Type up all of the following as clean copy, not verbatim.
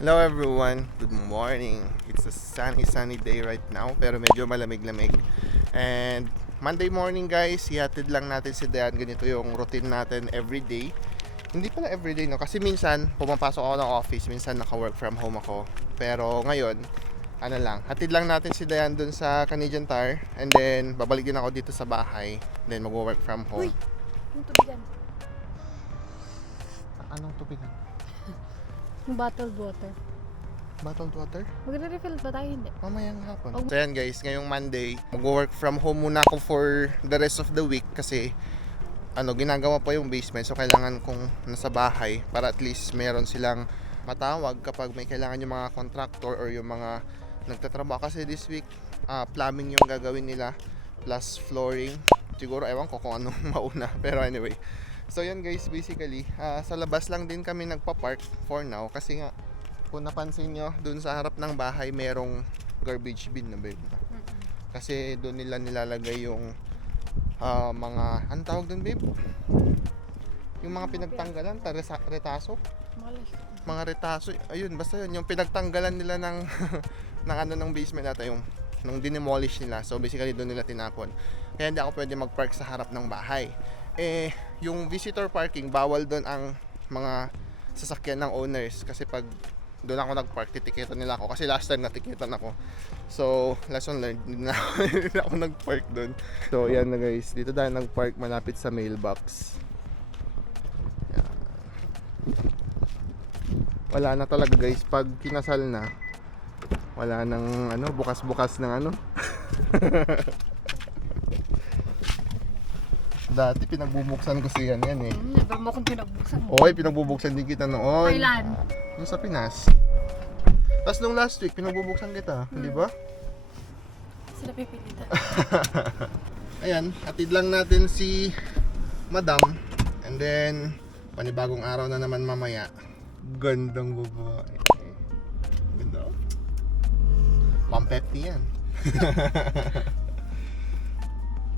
Hello everyone, good morning. It's a sunny day right now pero medyo malamig-lamig. And Monday morning guys, ihatid lang natin si Dayan. Ganito yung routine natin everyday. Hindi pala everyday no, kasi minsan pumapasok ako ng office, minsan naka-work from home ako. Pero ngayon, hatid lang natin si Dayan dun sa Canadian Tire. And then babalik din ako dito sa bahay. Then mag-work from home. Uy! Yung tubigan. Anong tubigan? Yung bottled water. Bottled water? Magre-refill ba tayo? Hindi. Mamayang hapon. So yan guys, ngayong Monday, mag-work from home muna ako for the rest of the week kasi ginagawa pa yung basement, so kailangan kong nasa bahay para at least meron silang matawag kapag may kailangan yung mga contractor or yung mga nagtatrabaho. Kasi this week, plumbing yung gagawin nila plus flooring. Siguro ewan ko kung anong mauna, pero anyway. So yan guys, basically sa labas lang din kami nagpa-park for now kasi nga kung napansin nyo, dun sa harap ng bahay merong garbage bin na babe. Kasi doon nila nilalagay yung mga, anong tawag dun babe? Yung mga pinagtanggalan, retaso? Mga retaso, ayun, basta yun, yung pinagtanggalan nila ng ng basement natin, yung nung dinemolish nila. So basically doon nila tinapon. Kaya hindi ako pwede mag-park sa harap ng bahay. Yung visitor parking, bawal doon ang mga sasakyan ng owners kasi pag doon ako nag-park, titikitan nila ako kasi last time natikitan ako. So, lesson learned, hindi na ako nag-park doon. So, yan na guys, dito tayo nag-park malapit sa mailbox. Yan. Wala na talaga guys, pag kinasal na, wala nang bukas-bukas ng Dati pinagbubuksan ko siya yan eh. Never mo akong pinagbuksan. Okay, pinagbubuksan din kita noon. Kailan? Yung sa Pinas. Tapos nung last week, pinagbubuksan kita, di ba? Sila pipilitan. Ayan, hatid lang natin si Madam. And then, panibagong araw na naman mamaya. Gandang babae. Ganda. 150 yan.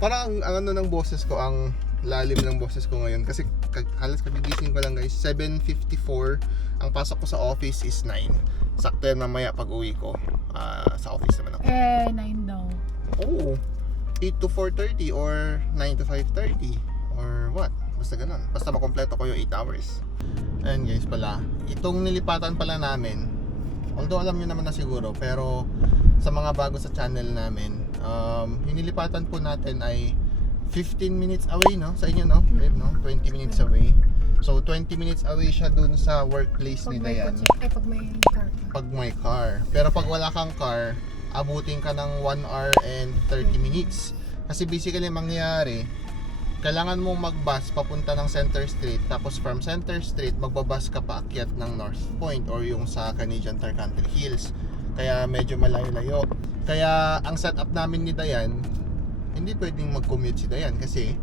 Parang ang ng boses ko, ang lalim ng boses ko ngayon kasi halos kagigising ko lang guys. 7:54, ang pasok ko sa office is 9. Sakto yan mamaya pag uwi ko. Sa office naman ako. 9 daw. Oo, 8 to 4:30 or 9 to 5:30 or what, basta ganun, basta makompleto ko yung 8 hours. Ayan guys pala, itong nilipatan pala namin, although alam nyo naman na siguro, pero sa mga bago sa channel namin, yung nilipatan po natin ay 15 minutes away, no? Sa inyo, no? Babe, no? 20 minutes away. So 20 minutes away siya dun sa workplace ni Dayan. Pag may car. Pag may car. Pero pag wala kang car, abutin ka ng 1 hour and 30 minutes. Kasi basically mangyayari, kailangan mong mag-bus papunta ng Center Street, tapos from Center Street magbabus ka paakyat ng North Point or yung sa Canadian Tire Country Hills. Kaya medyo malayo-layo. Kaya ang setup namin ni Dayan, hindi pwedeng mag-commute si Dayan kasi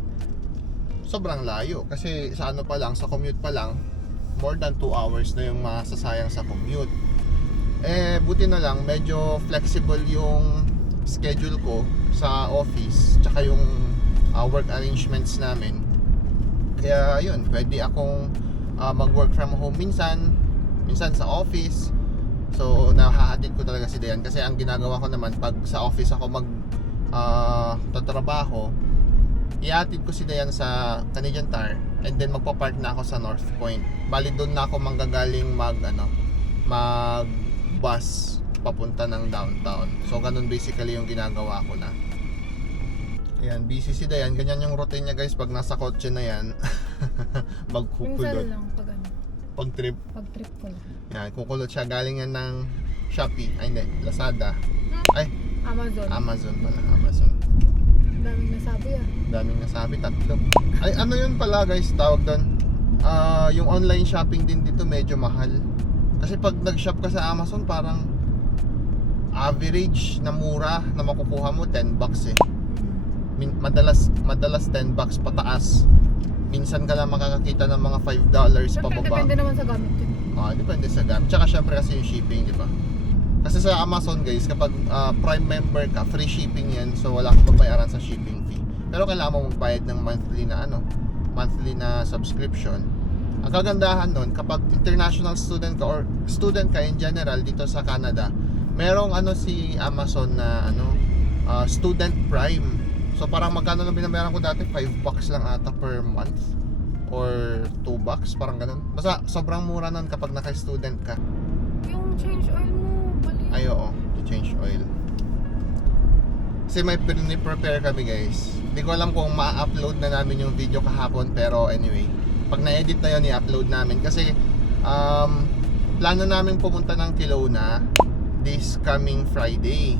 sobrang layo. Kasi sa pa lang, sa commute pa lang, more than 2 hours na yung masasayang sa commute. Buti na lang, medyo flexible yung schedule ko sa office, tsaka yung work arrangements namin. Kaya yun, pwede akong mag-work from home minsan sa office. So nahahatid ko talaga si Dayan kasi ang ginagawa ko naman pag sa office ako tatrabaho, ihatid ko si Dayan sa Canadian Tire and then magpa-park na ako sa North Point. Bali doon na ako manggagaling mag bus papunta ng downtown. So ganun basically yung ginagawa ko na. Ayan, busy si Dayan. Ganyan yung routine niya guys pag nasa kotse na yan. Magkukulot. Minsan lang pag Pag trip ko lang. yan, kukulot siya. Galing yan ng Shopee. Ay hindi, Lazada. Ay, Amazon pala, Amazon. Daming nasabi Daming nasabi, 3. Ay, ano yun pala guys, tawag doon. Yung online shopping din dito medyo mahal. Kasi pag nag-shop ka sa Amazon, parang average na mura na makukuha mo, $10 eh. Madalas $10 pataas. Minsan ka lang makakakita ng mga $5 pababa. Depende naman sa gamit din. Depende sa gamit. Tsaka syempre kasi yung shipping, di ba? Kasi sa Amazon guys, kapag Prime member ka, free shipping yan. So wala kang babayaran sa shipping fee. Pero kailangan mo magbayad ng monthly na subscription. Ang kagandahan nun, kapag international student ka or student ka in general dito sa Canada, merong si Amazon na Student Prime. So parang magkano lang binabayaran ko dati, $5 lang ata per month or $2, parang ganun. Basta sobrang mura nun kapag naka-student ka. Yung change oil mo, bali. Ay oo, to change oil. Kasi may prepare kami guys. Hindi ko alam kung ma-upload na namin yung video kahapon, pero anyway, pag na-edit na yun, i-upload namin. Kasi plano namin pumunta ng Kelowna this coming Friday.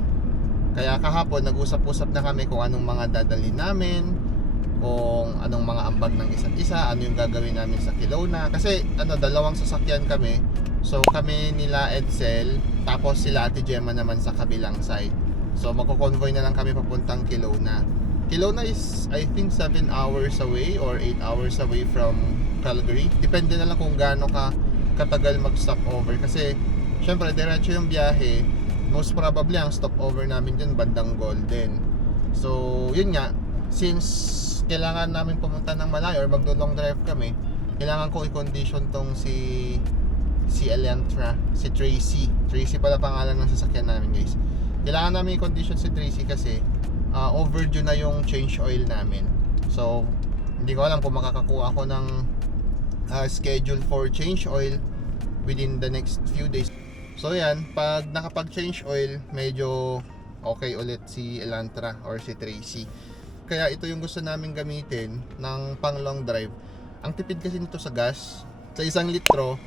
Kaya kahapon nag-usap-usap na kami kung anong mga dadalhin namin, kung anong mga ambag ng isa't isa, ano yung gagawin namin sa Kelowna. Kasi dalawang sasakyan kami. So kami nila Edsel, tapos sila Ate Gemma naman sa kabilang side. So magko-convoy na lang kami papuntang Kelowna. Kelowna is I think 7 hours away or 8 hours away from Calgary. Depende na lang kung gaano katagal mag-stop over. Kasi syempre diretso yung biyahe. Most probably ang stopover namin dun bandang Golden. So yun nga, since kailangan namin pumunta ng malayo or magdo-long drive kami, kailangan ko i-condition tong si Elantra, si Tracy pala pangalan ng sasakyan namin guys. Kailangan namin i-condition si Tracy kasi overdue na yung change oil namin. So hindi ko alam kung makakakuha ako ng schedule for change oil within the next few days. So yan, pag nakapag-change oil, medyo okay ulit si Elantra or si Tracy. Kaya ito yung gusto namin gamitin ng pang long drive. Ang tipid kasi nito sa gas, sa 1 litro,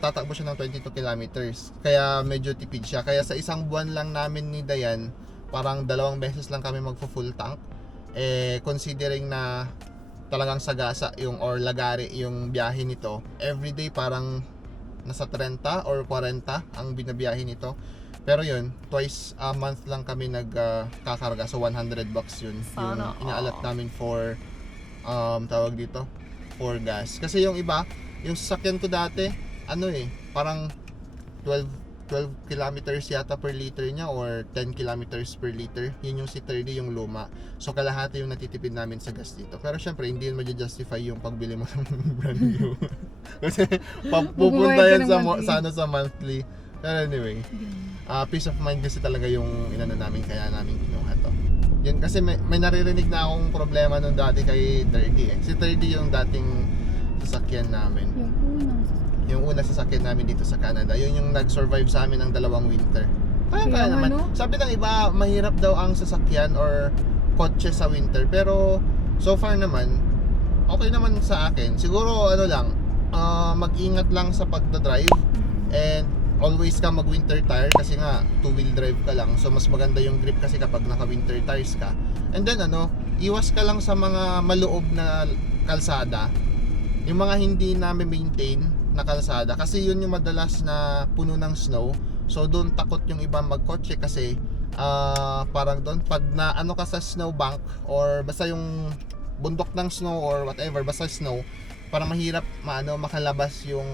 tatakbo siya ng 22 kilometers. Kaya medyo tipid siya. Kaya sa isang buwan lang namin ni Dayan, parang 2 beses lang kami magpo-full tank. Considering na talagang sagasa yung or lagari yung biyahe nito, everyday parang nasa 30 or 40 ang binabiyahe nito. Pero yun, twice a month lang kami nagkakarga. So $100 yun. Yung inaalat namin for tawag dito, for gas. Kasi yung iba, yung sasakyan ko dati, parang 12 kilometers yata per liter niya or 10 kilometers per liter. Yun yung C30, yung luma. So kalahati yung natitipid namin sa gas dito. Pero syempre, hindi yun ma-justify yung pagbili mo ng brand new. Kasi pupunta yan sa monthly. Pero anyway, peace of mind kasi talaga yung inano namin, kaya namin kinuha to. Yun kasi may naririnig na akong problema nung dati kay 30 Si 30 yung dating sasakyan namin. Yung unang sasakyan namin dito sa Canada. Yun yung nag-survive sa amin ng 2 winter. Kaya naman. Sabi ng iba, mahirap daw ang sasakyan or kotse sa winter. Pero so far naman, okay naman sa akin. Siguro mag-ingat lang sa pagdadrive. And always ka mag-winter tire kasi nga 2-wheel drive ka lang. So mas maganda yung grip kasi kapag naka-winter tires ka. And then iwas ka lang sa mga maloob na kalsada. Yung mga hindi na-maintain na kalsada kasi yun yung madalas na puno ng snow. So doon takot yung iba magkotse kasi parang doon pag ka sa snowbank or basta yung bundok ng snow or whatever, basta snow, parang mahirap makalabas yung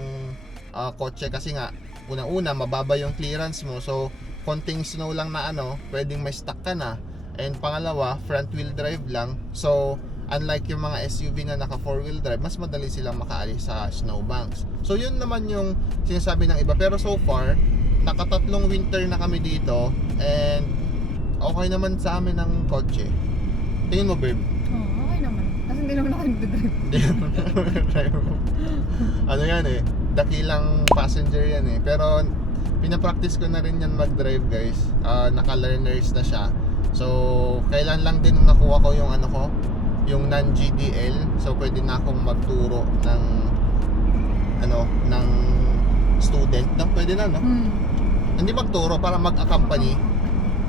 kotse kasi nga unang-una mababa yung clearance mo. So konting snow lang na pwedeng may stuck ka na. And pangalawa, front wheel drive lang. So unlike yung mga SUV na naka 4-wheel drive, mas madali silang makaalis sa snowbanks. So yun naman yung sinasabi ng iba. Pero so far, naka-3 winter na kami dito and okay naman sa amin ng kotse. Tingin mo, babe? Okay naman. Kasi hindi naman ako nag-drive. Yan dakilang passenger yan Pero pinapractice ko na rin yan mag-drive guys. Naka-learners na siya. So kailan lang din nakuha ko yung yung non-GDL. So pwede na akong magturo ng ng student. Pwede na Hindi magturo, para mag-accompany.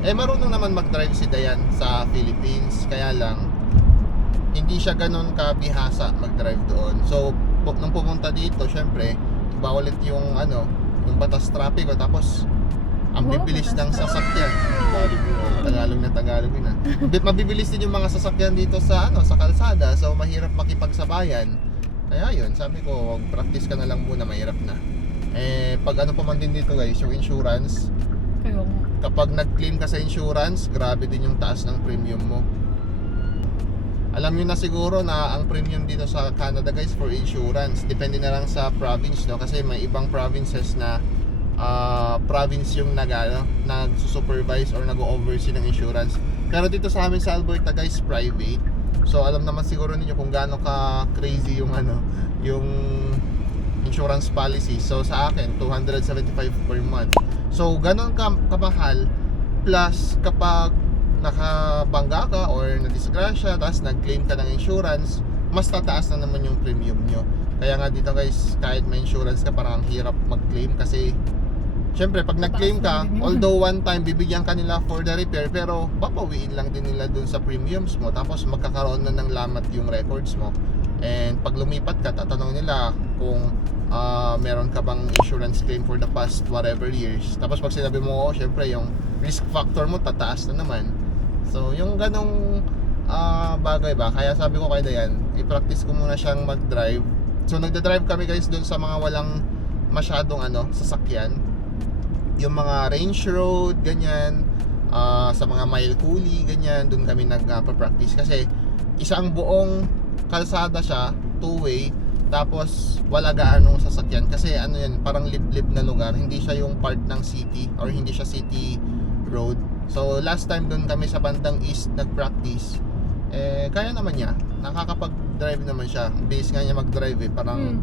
Marunong naman mag-drive si Dayan sa Philippines. Kaya lang hindi siya ganun kabihasa mag-drive doon. So nung pumunta dito, syempre iba ulit yung batas trapiko. Tapos ang bibilis ng sasakyan. Tagalog na. Mabibilis din yung mga sasakyan dito sa sa kalsada. So mahirap makipagsabayan. Kaya yun, sabi ko, practice ka na lang muna, mahirap na. Pag pa man din dito guys, yung insurance. Kapag nag-claim ka sa insurance, grabe din yung taas ng premium mo. Alam nyo na siguro na ang premium dito sa Canada guys for insurance, depende na lang sa province, no? Kasi may ibang provinces na province yung nag-supervise or nag-oversee ng insurance. Pero dito sa amin sa Alberta guys, private. So alam naman siguro ninyo kung gaano ka crazy yung yung insurance policy. So sa akin, 275 per month. So ganon kamahal, plus kapag nakabangga ka or nadisgrasya tapos nag-claim ka ng insurance, mas tataas na naman yung premium nyo. Kaya nga dito guys, kahit may insurance ka, parang ang hirap mag-claim kasi syempre pag nag-claim ka, although one time bibigyan ka nila for the repair, pero papawiin lang din nila dun sa premiums mo, tapos magkakaroon na ng lamat yung records mo. And pag lumipat ka, tatanong nila kung meron ka bang insurance claim for the past whatever years. Tapos pag sinabi mo, oh, syempre yung risk factor mo tataas na naman. So yung ganong bagay ba, kaya sabi ko kay Dayan, i-practice ko muna siyang mag-drive. So nagda-drive kami guys dun sa mga walang masyadong sasakyan, yung mga range road, ganyan, sa mga mile coulee, ganyan, dun kami nagpa-practice. Kasi isang buong kalsada siya, two-way, tapos wala gaanong sasakyan. Kasi yan, parang liblib na lugar, hindi siya yung part ng city, or hindi siya city road. So last time dun kami sa bandang east nag-practice, kaya naman niya, nakakapag-drive naman siya. Bilis nga niya mag-drive parang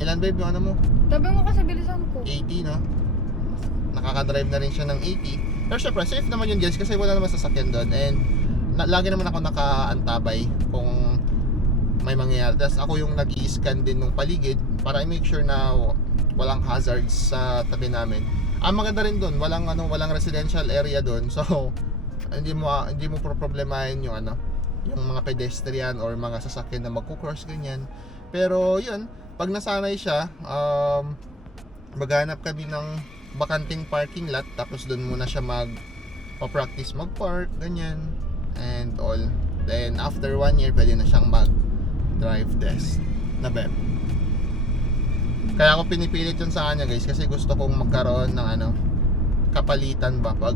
ilan babe yung mo? Sabi mo kasi bilisan ko. 80, no? Nakaka-drive na rin siya ng 80. Pero syempre, safe naman yun guys kasi wala naman sasakyan doon. And lagi naman ako nakaantabay kung may mangyayari. Tapos ako yung nag-i-scan din ng paligid para i-make sure na walang hazards sa tabi namin. Ang maganda rin doon, walang residential area doon. So hindi mo problemahin yung yung mga pedestrian or mga sasakyan na magko-cross ganyan. Pero yun, pag nasanay siya, maghanap kami ng bakanting parking lot, tapos doon muna siya mag-practice mag-park, ganyan, and all. Then after 1 year, pwede na siyang mag-drive test na beb. Kaya ako pinipilit yun sa kanya guys, kasi gusto kong magkaroon ng kapalitan ba pag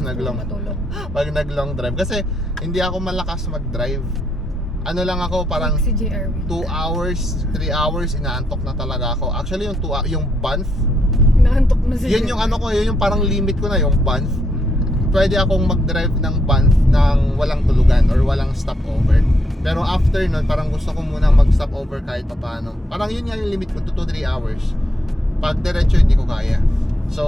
nag-long drive. Kasi hindi ako malakas mag-drive. Lang ako, parang Si JRV. 2 hours, 3 hours, inaantok na talaga ako. Actually, yung Banff, Naantok na si yun yung yun yung parang limit ko na, yung Banff. Pwede akong mag-drive ng Banff ng walang tulugan or walang stopover. Pero after nun, parang gusto ko muna mag-stopover kahit paano. Parang yun nga yung limit ko, 2 to 3 hours. Pag diretso, hindi ko kaya. So,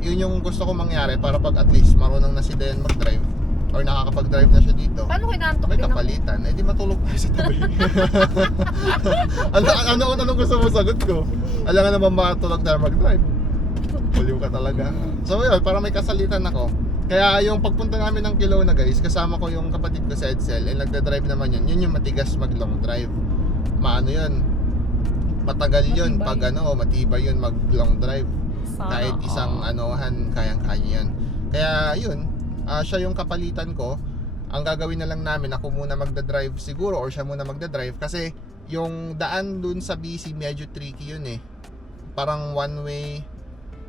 yun yung gusto ko mangyari para pag at least marunong na si Dayan mag-drive or nakakapag-drive na siya dito. Paano ko inaantok May din ako? kapalitan, di matulog tayo sa tabi. Anong gusto mo sagot ko? Alam nga naman matulog tayo mag-drive. Puliw ka talaga. So yun, para may kasalitan ako. Kaya yung pagpunta namin ng Kelowna guys, kasama ko yung kapatid ko sa Edsel, nagda-drive naman yun. Yun yung matigas mag-long drive. Yun, matagal yun. Matibay. Pag matibay yun mag-long drive. Kahit isang kayang-kaya yan. Kaya yun, siya yung kapalitan ko. Ang gagawin na lang namin, ako muna magda-drive siguro or siya muna magda-drive kasi yung daan dun sa BC medyo tricky yun parang one way,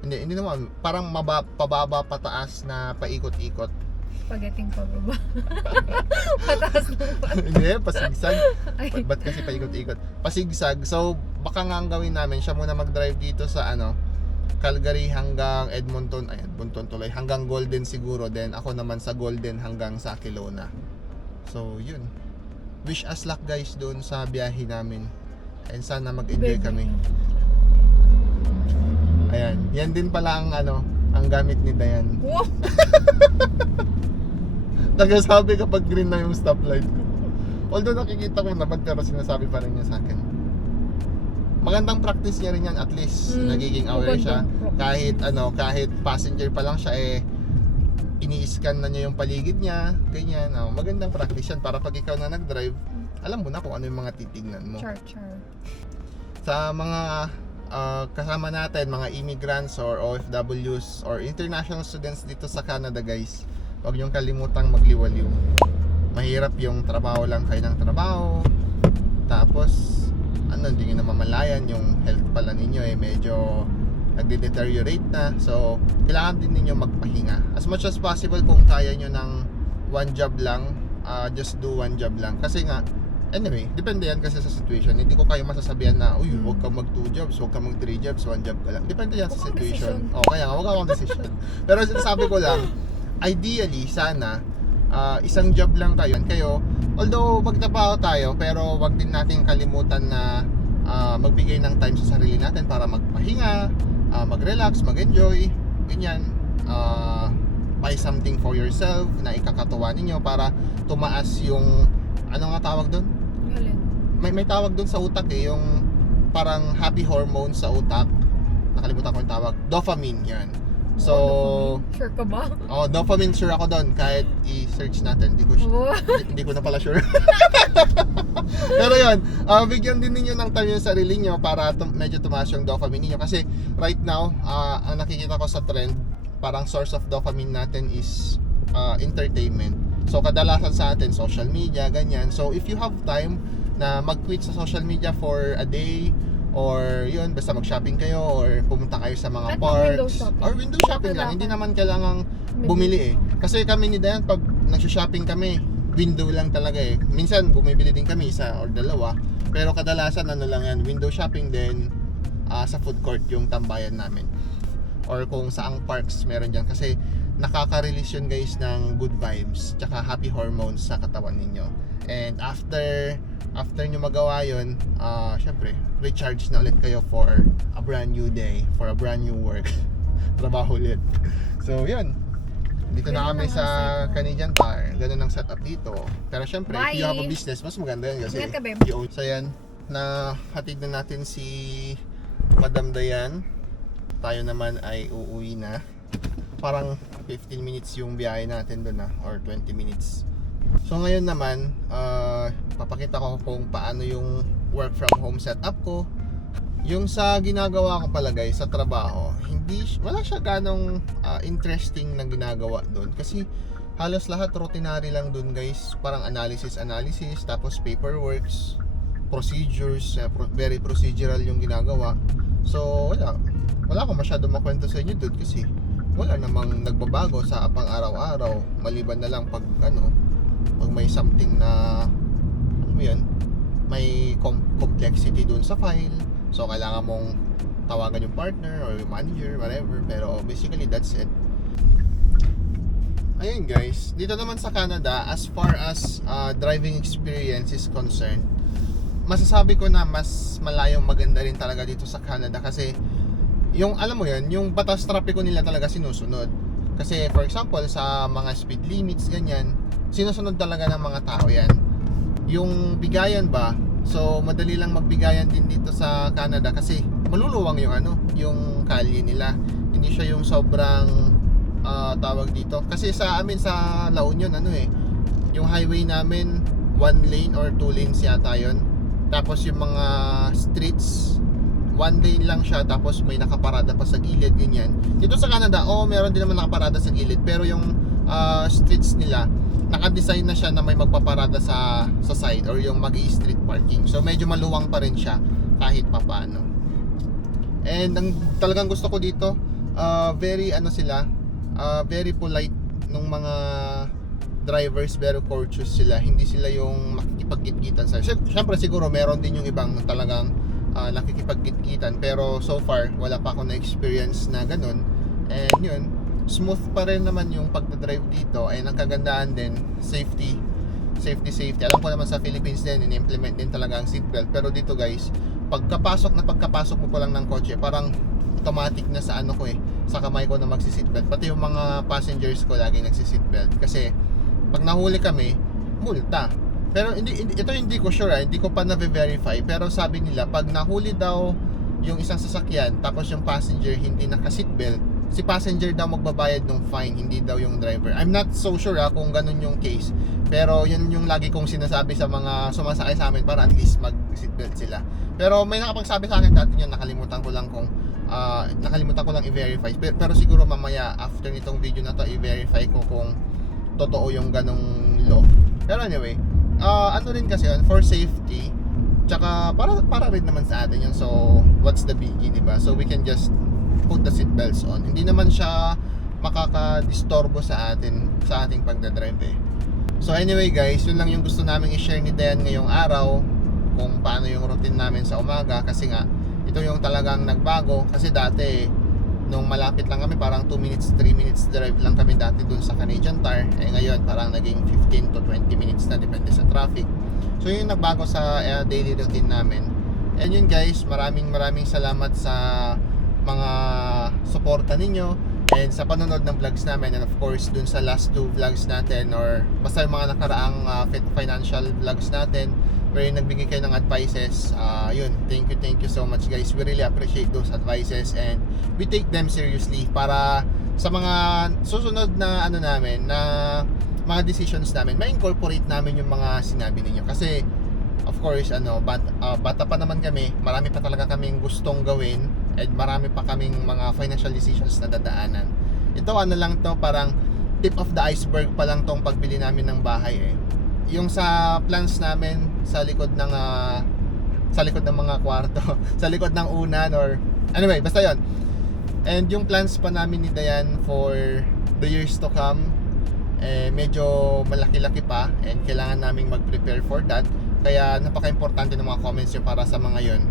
hindi naman, parang pababa pataas na paikot-ikot. Spaghetti pababa. Pataas ng Hindi, pasigsag. Ay. Ba't kasi paikot-ikot? Pasigsag. So baka nga ang gawin namin, siya muna mag-drive dito sa Calgary hanggang Edmonton, Edmonton tuloy, hanggang Golden siguro, then ako naman sa Golden hanggang sa Kelowna. So yun, wish us luck guys doon sa biyahe namin, and sana mag-enjoy kami. Ayan, yan din pala ang gamit ni Dayan. Wow! Nagsasabi kapag green na yung stoplight ko. Although nakikita ko naman, pero sinasabi pa rin niya sa akin. Magandang practice niya rin yan, at least nagiging aware siya. Kahit passenger pa lang siya, ini-scan na niya yung paligid niya, ganyan. Magandang practice yan para pag ikaw na nag-drive, alam mo na kung ano yung mga titignan mo. Char. Sa mga kasama natin, mga immigrants or OFWs or international students dito sa Canada guys, huwag niyong kalimutang magliwaliw. Mahirap yung trabaho lang kayo ng trabaho, tapos hindi nyo namamalayan yung health pala ninyo medyo nagde-deteriorate na. So kailangan din ninyo magpahinga as much as possible. Kung kaya nyo ng one job lang just do one job lang. Kasi nga, anyway, depende yan kasi sa situation. Hindi ko kayo masasabihan na, uy, huwag kang mag 2 jobs, huwag kang mag 3 jobs, 1 job ka lang. Depende yan sa Huwag kang situation. decision. Kaya nga, huwag akong decision. Pero sinasabi ko lang, ideally, sana, isang job lang kayo. Although, magtrabaho tayo, pero wag din natin kalimutan na magbigay ng time sa sarili natin para magpahinga, mag-relax, mag-enjoy, ganyan. Buy something for yourself na ikakatuwa ninyo para tumaas yung ano nga tawag doon? Alin? May tawag doon sa utak yung parang happy hormone sa utak. Nakalimutan ko yung tawag. Dopamine, yan. So, Dopamine. Sure ka ba? dopamine sure ako doon kahit i-search natin. Hindi ko na pala sure. Pero yun, bigyan din ninyo ng time yung sarili nyo para medyo tumaas yung dopamine ninyo. Kasi right now, ang nakikita ko sa trend, parang source of dopamine natin is entertainment. So kadalasan sa atin, social media, ganyan. So if you have time na mag-quit sa social media for a day, or yun, basta mag-shopping kayo, or pumunta kayo sa mga At parks, window shopping. or window shopping lang. Hindi naman kailangang bumili eh. Kasi kami ni Dayan, pag nag-shopping kami, window lang talaga eh. Minsan bumibili din kami isa or dalawa, pero kadalasan ano lang yan, window shopping din sa food court yung tambayan namin, or kung saang parks meron dyan, kasi nakaka-release yun guys ng good vibes tsaka happy hormones sa katawan ninyo. And after nyo magawa yun, syempre recharge na ulit kayo for a brand new day, for a brand new work. Trabaho ulit. So yun, dito na kami sa Canadian Tire. Ganun ang setup dito. Pero syempre, if you have a business, mas maganda yun kasi Ingat ka, babe. you own. So yan, na hatid na natin si Madam Dayan. Tayo naman ay uuwi na. Parang 15 minutes yung biyahe natin doon or 20 minutes. So ngayon naman, papakita ko kung paano yung work from home setup ko. Yung sa ginagawa ko pala guys sa trabaho, wala siya ganong interesting na ginagawa doon. Kasi halos lahat routinary lang doon guys. Parang analysis, tapos paperworks, procedures, very procedural yung ginagawa. So wala akong masyado makwento sa inyo doon kasi wala namang nagbabago sa pang araw-araw, maliban na lang pag may something na may complexity dun sa file, so kailangan mong tawagan yung partner or yung manager, whatever. Pero basically that's it. Ayun guys, dito naman sa Canada, as far as driving experience is concerned, masasabi ko na mas malayong maganda rin talaga dito sa Canada kasi yung alam mo yun, yung batas trapiko nila talaga sinusunod. Kasi for example, sa mga speed limits ganyan, sinusunod talaga ng mga tao yan. Yung bigayan ba, so madali lang magbigayan din dito sa Canada kasi maluluwang yung kalye nila. Hindi siya yung sobrang tawag dito. Kasi sa amin sa La Union yung highway namin 1 lane or 2 lanes yata yun. Tapos yung mga streets 1 lane lang siya, tapos may nakaparada pa sa gilid, ganyan. Dito sa Canada, meron din naman nakaparada sa gilid, pero yung streets nila, naka-design na siya na may magpaparada sa side or yung mag-i-street parking. So medyo maluwang pa rin siya kahit papaano. And ang talagang gusto ko dito, very very polite nung mga drivers, very courteous sila. Hindi sila yung makikipagkitkitan sa. Siyempre siguro meron din yung ibang talagang nakikipagkitkitan, pero so far wala pa ako na experience na ganun. And yun, smooth pa rin naman yung pagdadrive dito. And ang kagandahan din, safety. Alam ko naman sa Philippines din, in-implement din talaga ang seatbelt. Pero dito guys, pagkapasok mo pa lang ng kotse, parang automatic na sa sa kamay ko na magsi-seatbelt. Pati yung mga passengers ko lagi nagsi-seatbelt. Kasi pag nahuli kami, multa. Pero hindi ko sure, hindi ko pa na-verify. Pero sabi nila, pag nahuli daw yung isang sasakyan, tapos yung passenger hindi naka-seatbelt, si passenger daw magbabayad ng fine, hindi daw yung driver. I'm not so sure kung ganun yung case. Pero yun yung lagi kong sinasabi sa mga sumasakay sa amin para at least mag-seatbelt sila. Pero may nakapagsabi sa akin dati yun, nakalimutan ko lang i-verify. Pero siguro mamaya after nitong video na to, i-verify ko kung totoo yung ganong law. Pero anyway, rin kasi yun, for safety, tsaka para rin naman sa atin yun. So what's the biggie, diba? So we can just put the seatbelts on. Hindi naman siya makakadistorbo sa ating pagdadrive So anyway guys, yun lang yung gusto namin i-share ni Dayan ngayong araw, kung paano yung routine namin sa umaga. Kasi nga, ito yung talagang nagbago. Kasi dati, nung malapit lang kami, parang 2 minutes, 3 minutes drive lang kami dati dun sa Canadian Tire. Ngayon, parang naging 15 to 20 minutes na, depende sa traffic. So yun yung nagbago sa daily routine namin. And yun guys, maraming salamat sa mga suporta ninyo and sa panonood ng vlogs namin, and of course dun sa last 2 vlogs natin, or basta yung mga nakaraang financial vlogs natin where nagbigay kayo ng advices. Yun, thank you so much guys. We really appreciate those advices and we take them seriously para sa mga susunod na namin, na mga decisions namin, ma-incorporate namin yung mga sinabi ninyo. Kasi of course, bata pa naman kami, marami pa talaga kaming gustong gawin and marami pa kaming mga financial decisions na dadaanan. Ito lang to, parang tip of the iceberg pa lang tong pagbili namin ng bahay Yung sa plans namin sa likod ng mga kwarto, sa likod ng unan, or anyway, basta yon. And yung plans pa namin ni Dayan for the years to come, medyo malaki-laki pa and kailangan naming mag-prepare for that. Kaya napaka-importante ng mga comments nyo para sa mga yon.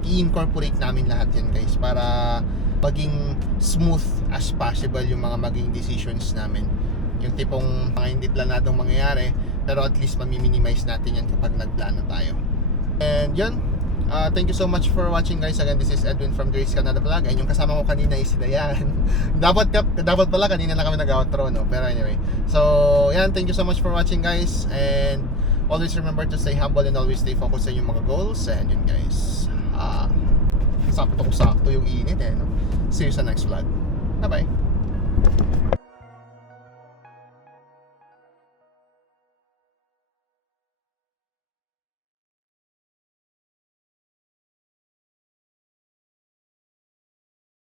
I-incorporate namin lahat yan guys, para maging smooth as possible yung mga maging decisions namin. Yung tipong mga hindi planadong mangyayari, pero at least mami-minimize natin yan kapag nagplano tayo. And yun, thank you so much for watching guys. Again, this is Edwin from Grace Canada Vlog. And yung kasama ko kanina is si Dayan. dapat pala kanina na kami nag-outro, no? Pero anyway, so yan, thank you so much for watching guys. And always remember to stay humble and always stay focused sa inyong mga goals. And yun guys, sakto yung init no? See you sa next vlog. Bye bye.